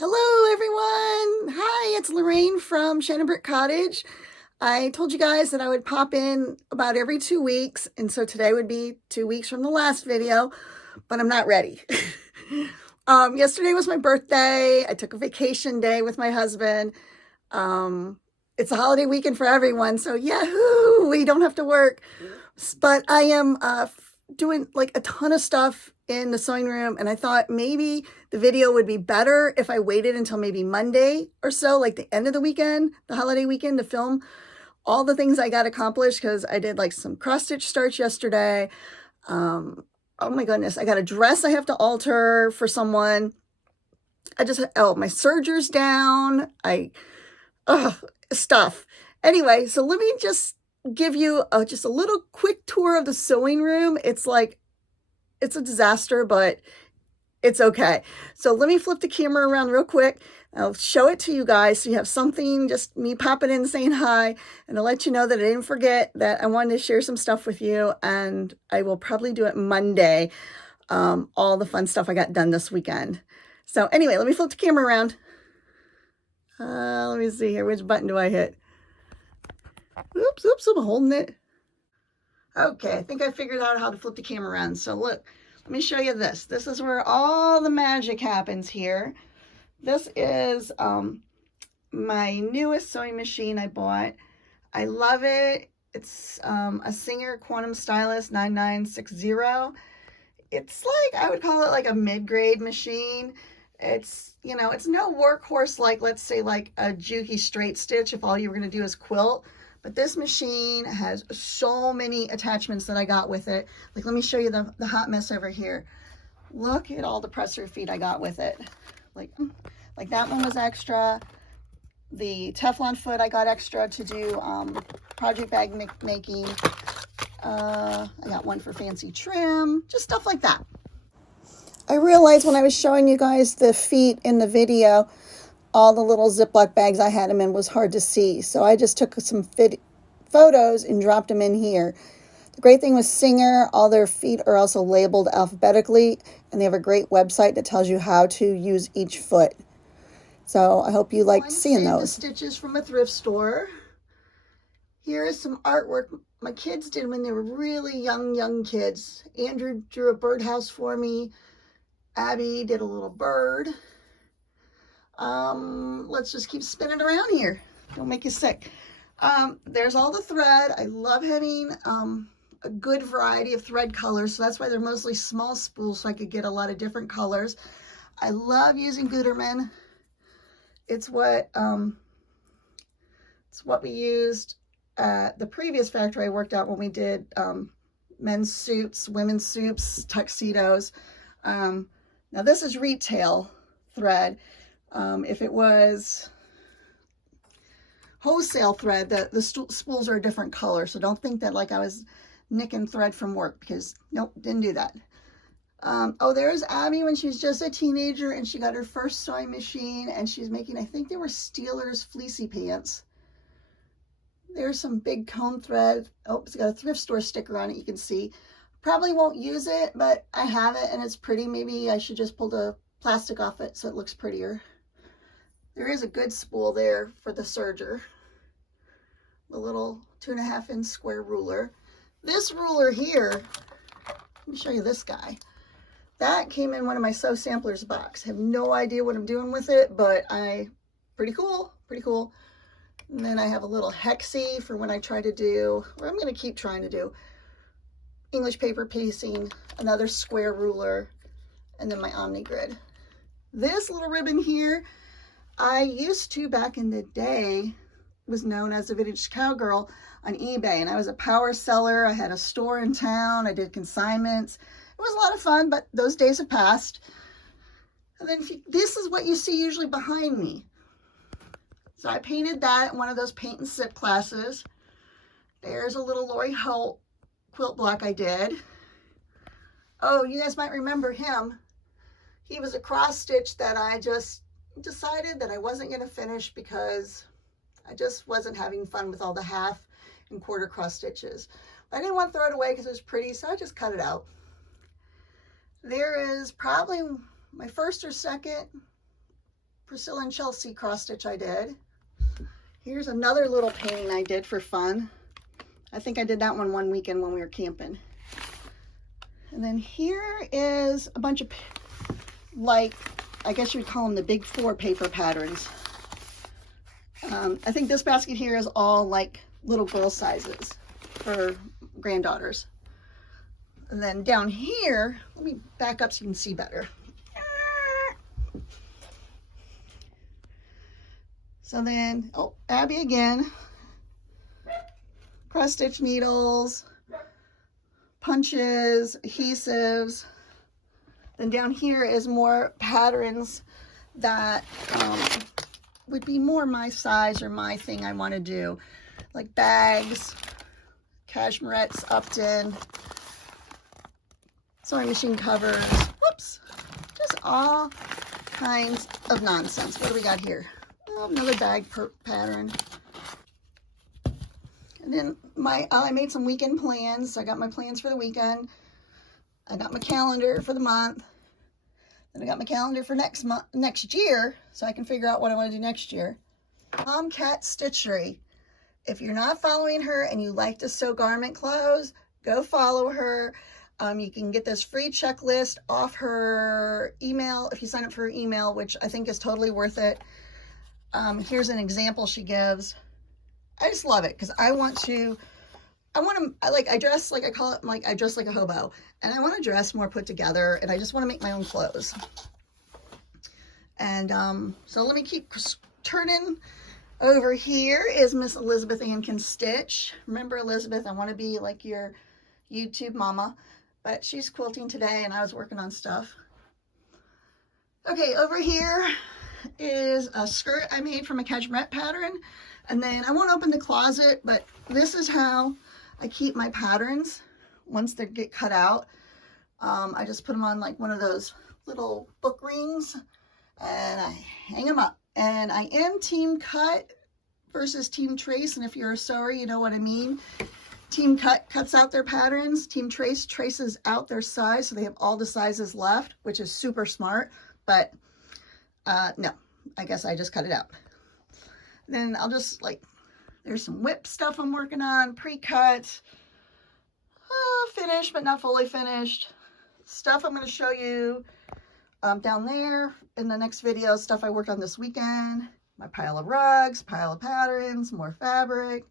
Hello, everyone. Hi, it's Lorraine from Shannonbrook Cottage. I told you guys that I would pop in about every 2 weeks, and so today would be 2 weeks from the last video, but I'm not ready. Yesterday was my birthday. I took a vacation day with my husband. It's a holiday weekend for everyone, so yahoo, we don't have to work. But I am doing like a ton of stuff in the sewing room, and I thought maybe the video would be better if I waited until maybe Monday or so, like the end of the weekend, the holiday weekend, to film all the things I got accomplished, because I did like some cross stitch starts yesterday. Oh my goodness, I got a dress I have to alter for someone. My serger's down. Stuff. Anyway, so let me just give you just a little quick tour of the sewing room. It's a disaster, but it's okay. So let me flip the camera around real quick. I'll show it to you guys so you have something, just me popping in saying hi, and I'll let you know that I didn't forget that I wanted to share some stuff with you, and I will probably do it Monday, all the fun stuff I got done this weekend. So anyway, let me flip the camera around. Let me see here. Which button do I hit? Oops, I'm holding it. Okay, I think I figured out how to flip the camera around. So look, let me show you this. This is where all the magic happens here. This is my newest sewing machine I bought. I love it. It's a Singer Quantum Stylus 9960. It's like, I would call it like a mid-grade machine. It's, it's no workhorse like, let's say, like a Juki straight stitch if all you were going to do is quilt. But this machine has so many attachments that I got with it. Like, let me show you the hot mess over here. Look at all the presser feet I got with it. Like that one was extra. The Teflon foot I got extra to do project bag making. I got one for fancy trim, just stuff like that. I realized when I was showing you guys the feet in the video, all the little Ziploc bags I had them in was hard to see. So I just took some photos and dropped them in here. The great thing with Singer, all their feet are also labeled alphabetically, and they have a great website that tells you how to use each foot. So I hope you liked seeing those. The stitches from a thrift store. Here is some artwork my kids did when they were really young kids. Andrew drew a birdhouse for me. Abby did a little bird. Let's just keep spinning around here. Don't make you sick. There's all the thread. I love having a good variety of thread colors, so that's why they're mostly small spools, so I could get a lot of different colors. I love using Gutermann. It's what we used at the previous factory I worked at when we did men's suits, women's suits, tuxedos. Now this is retail thread. If it was wholesale thread, the spools are a different color, so don't think that like I was nicking thread from work, because nope, didn't do that. Oh, there's Abby when she was just a teenager and she got her first sewing machine, and she's making, I think they were Steelers fleecy pants. There's some big cone thread. Oh, it's got a thrift store sticker on it, you can see. Probably won't use it, but I have it and it's pretty. Maybe I should just pull the plastic off it so it looks prettier. There is a good spool there for the serger. The little 2.5 inch square ruler. This ruler here, let me show you this guy. That came in one of my Sew Samplers box. I have no idea what I'm doing with it, but pretty cool. And then I have a little hexie for when I try to do, or I'm going to keep trying to do, English paper piecing, another square ruler, and then my Omni Grid. This little ribbon here, I used to, back in the day, was known as the Vintage Cowgirl on eBay, and I was a power seller. I had a store in town. I did consignments. It was a lot of fun, but those days have passed. And then this is what you see usually behind me. So I painted that in one of those paint and sip classes. There's a little Lori Holt quilt block I did. Oh, you guys might remember him. He was a cross stitch that I just decided that I wasn't going to finish because I just wasn't having fun with all the half and quarter cross stitches. I didn't want to throw it away because it was pretty, so I just cut it out. There is probably my first or second Priscilla and Chelsea cross stitch I did. Here's another little painting I did for fun. I think I did that one weekend when we were camping. And then here is a bunch of, like, I guess you'd call them the big 4 paper patterns. I think this basket here is all like little girl sizes for granddaughters. And then down here, let me back up so you can see better. So then, oh, Abby again. Cross stitch needles, punches, adhesives. Then down here is more patterns that would be more my size or my thing I want to do. Like bags, cashmerettes, Upton, sewing machine covers, whoops, just all kinds of nonsense. What do we got here? Oh, another bag pattern. And then I made some weekend plans. So I got my plans for the weekend. I got my calendar for the month. Then I got my calendar for next year, so I can figure out what I want to do next year. Tomcat Stitchery. If you're not following her and you like to sew garment clothes, go follow her. You can get this free checklist off her email if you sign up for her email, which I think is totally worth it. Here's an example she gives. I just love it because I dress like, I call it like I dress like a hobo, and I want to dress more put together, and I just want to make my own clothes. And so let me keep turning. Over here is Miss Elizabeth Ann Can Stitch. Remember Elizabeth, I want to be like your YouTube mama, but she's quilting today and I was working on stuff. Okay, over here is a skirt I made from a cashmere pattern. And then I won't open the closet, but this is how I keep my patterns once they get cut out. I just put them on like one of those little book rings and I hang them up. And I am team cut versus team trace. And if you're a sewer, you know what I mean. Team cut cuts out their patterns. Team trace traces out their size. So they have all the sizes left, which is super smart. But no, I guess I just cut it out. Then I'll just there's some whip stuff I'm working on, pre-cut, finished but not fully finished. Stuff I'm going to show you down there in the next video, stuff I worked on this weekend, my pile of rugs, pile of patterns, more fabric.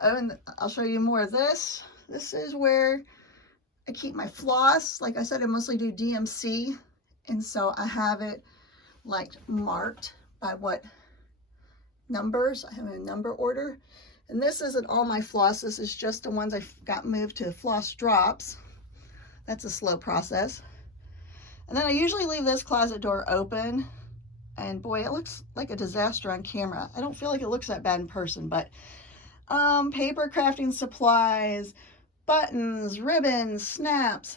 And I'll show you more of this. This is where I keep my floss. Like I said, I mostly do DMC, and so I have it marked by what numbers. I have a number order. And this isn't all my floss. This is just the ones I got moved to floss drops. That's a slow process. And then I usually leave this closet door open. And boy, it looks like a disaster on camera. I don't feel like it looks that bad in person, but paper crafting supplies, buttons, ribbons, snaps.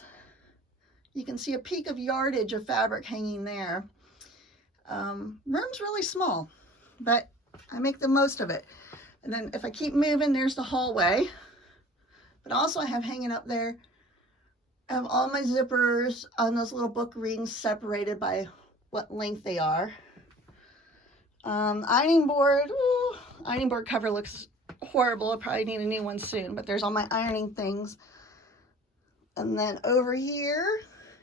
You can see a peak of yardage of fabric hanging there. Room's really small, but I make the most of it. And then if I keep moving, there's the hallway. But also I have hanging up there, I have all my zippers on those little book rings separated by what length they are. Ironing board. Ooh, ironing board cover looks horrible. I'll probably need a new one soon, but there's all my ironing things. And then over here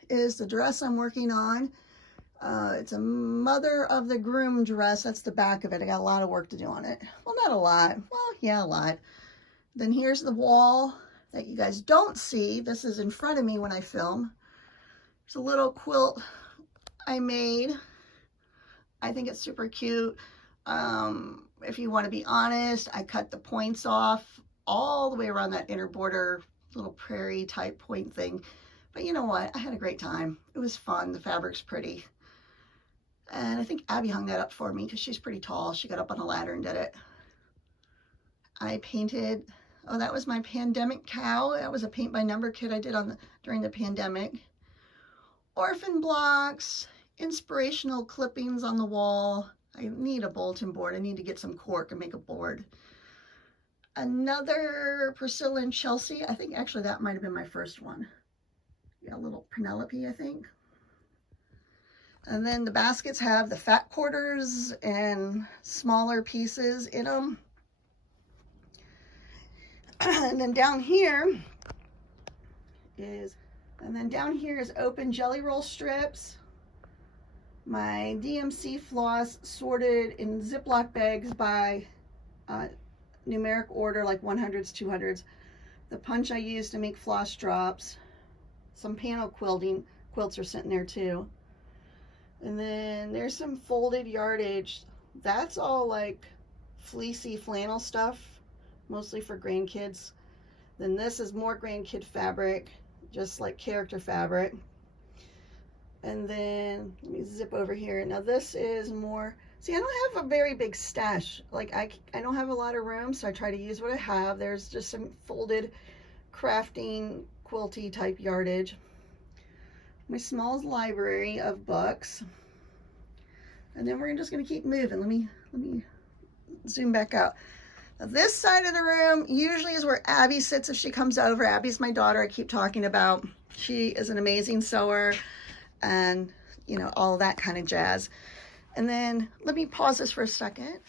is the dress I'm working on. It's a mother of the groom dress. That's the back of it. I got a lot of work to do on it. Well, not a lot. Well, yeah, a lot. Then here's the wall that you guys don't see. This is in front of me when I film. There's a little quilt I made. I think it's super cute. If you want to be honest, I cut the points off all the way around that inner border, little prairie type point thing. But you know what? I had a great time. It was fun. The fabric's pretty. And I think Abby hung that up for me because she's pretty tall. She got up on a ladder and did it. I painted, oh, that was my pandemic cow. That was a paint by number kit I did during the pandemic. Orphan blocks, inspirational clippings on the wall. I need a bulletin board. I need to get some cork and make a board. Another Priscilla and Chelsea. I think actually that might have been my first one. Yeah, a little Penelope, I think. And then the baskets have the fat quarters and smaller pieces in them. And then down here is open jelly roll strips. My DMC floss sorted in Ziploc bags by numeric order, like 100s, 200s. The punch I use to make floss drops. Some panel quilts are sitting there too. And then there's some folded yardage. That's all like fleecy flannel stuff, mostly for grandkids. Then this is more grandkid fabric, just like character fabric. And then let me zip over here. Now this is more, see, I don't have a very big stash. Like I don't have a lot of room, so I try to use what I have. There's just some folded crafting quilty type yardage. My small's library of books. And then we're just gonna keep moving. Let me zoom back out. Now this side of the room usually is where Abby sits if she comes over. Abby's my daughter I keep talking about. She is an amazing sewer and, you know, all that kind of jazz. And then let me pause this for a second.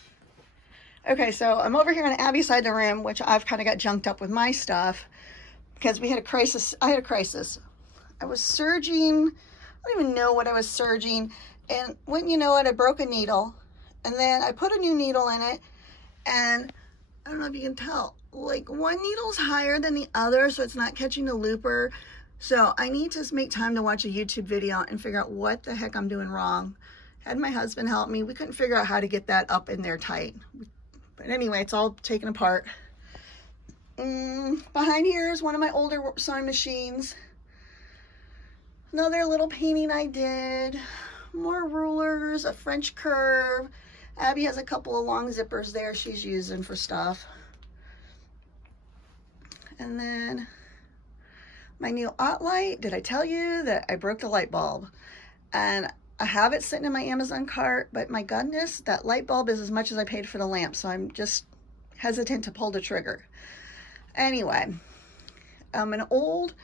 Okay, so I'm over here on Abby's side of the room, which I've kind of got junked up with my stuff because we had a crisis. I had a crisis. I was serging, I don't even know what I was serging, and wouldn't you know it, I broke a needle, and then I put a new needle in it, and I don't know if you can tell, like one needle's higher than the other, so it's not catching the looper. So I need to make time to watch a YouTube video and figure out what the heck I'm doing wrong. Had my husband help me. We couldn't figure out how to get that up in there tight. But anyway, it's all taken apart. Behind here is one of my older sewing machines. Another little painting I did. More rulers, a French curve. Abby has a couple of long zippers there she's using for stuff. And then my new light. Did I tell you that I broke the light bulb? And I have it sitting in my Amazon cart, but my goodness, that light bulb is as much as I paid for the lamp, so I'm just hesitant to pull the trigger. Anyway, an old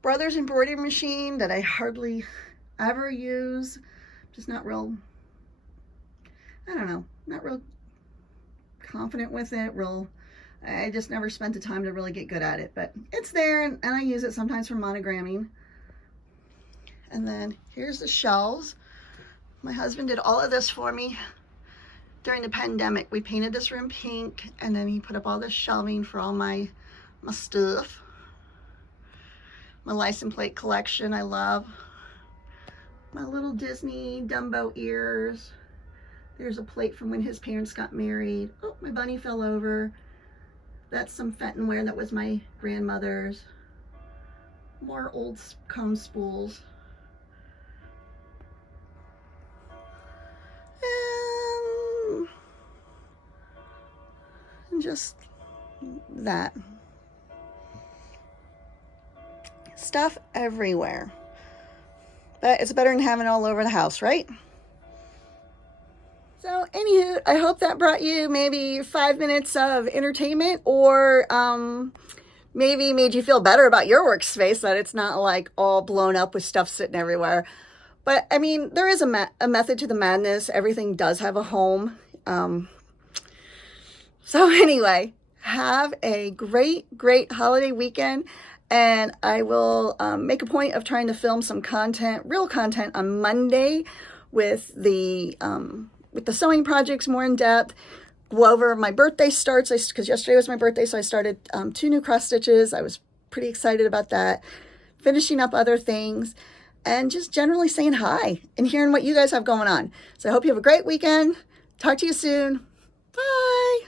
Brothers embroidery machine that I hardly ever use. Just not real, I don't know, not real confident with it. I just never spent the time to really get good at it, but it's there, and I use it sometimes for monogramming. And then here's the shelves. My husband did all of this for me during the pandemic. We painted this room pink, and then he put up all this shelving for all my stuff. My license plate collection I love. My little Disney Dumbo ears. There's a plate from when his parents got married. Oh, my bunny fell over. That's some Fenton ware that was my grandmother's. More old comb spools. And just that. Stuff everywhere. But it's better than having it all over the house, right? So anywho, I hope that brought you maybe 5 minutes of entertainment, or maybe made you feel better about your workspace, that it's not like all blown up with stuff sitting everywhere. But I mean, there is a method to the madness. Everything does have a home. So anyway, have a great holiday weekend. And I will make a point of trying to film some content, real content, on Monday with the sewing projects more in depth. Go over my birthday starts, because yesterday was my birthday, so I started 2 new cross stitches. I was pretty excited about that. Finishing up other things, and just generally saying hi and hearing what you guys have going on. So I hope you have a great weekend. Talk to you soon. Bye.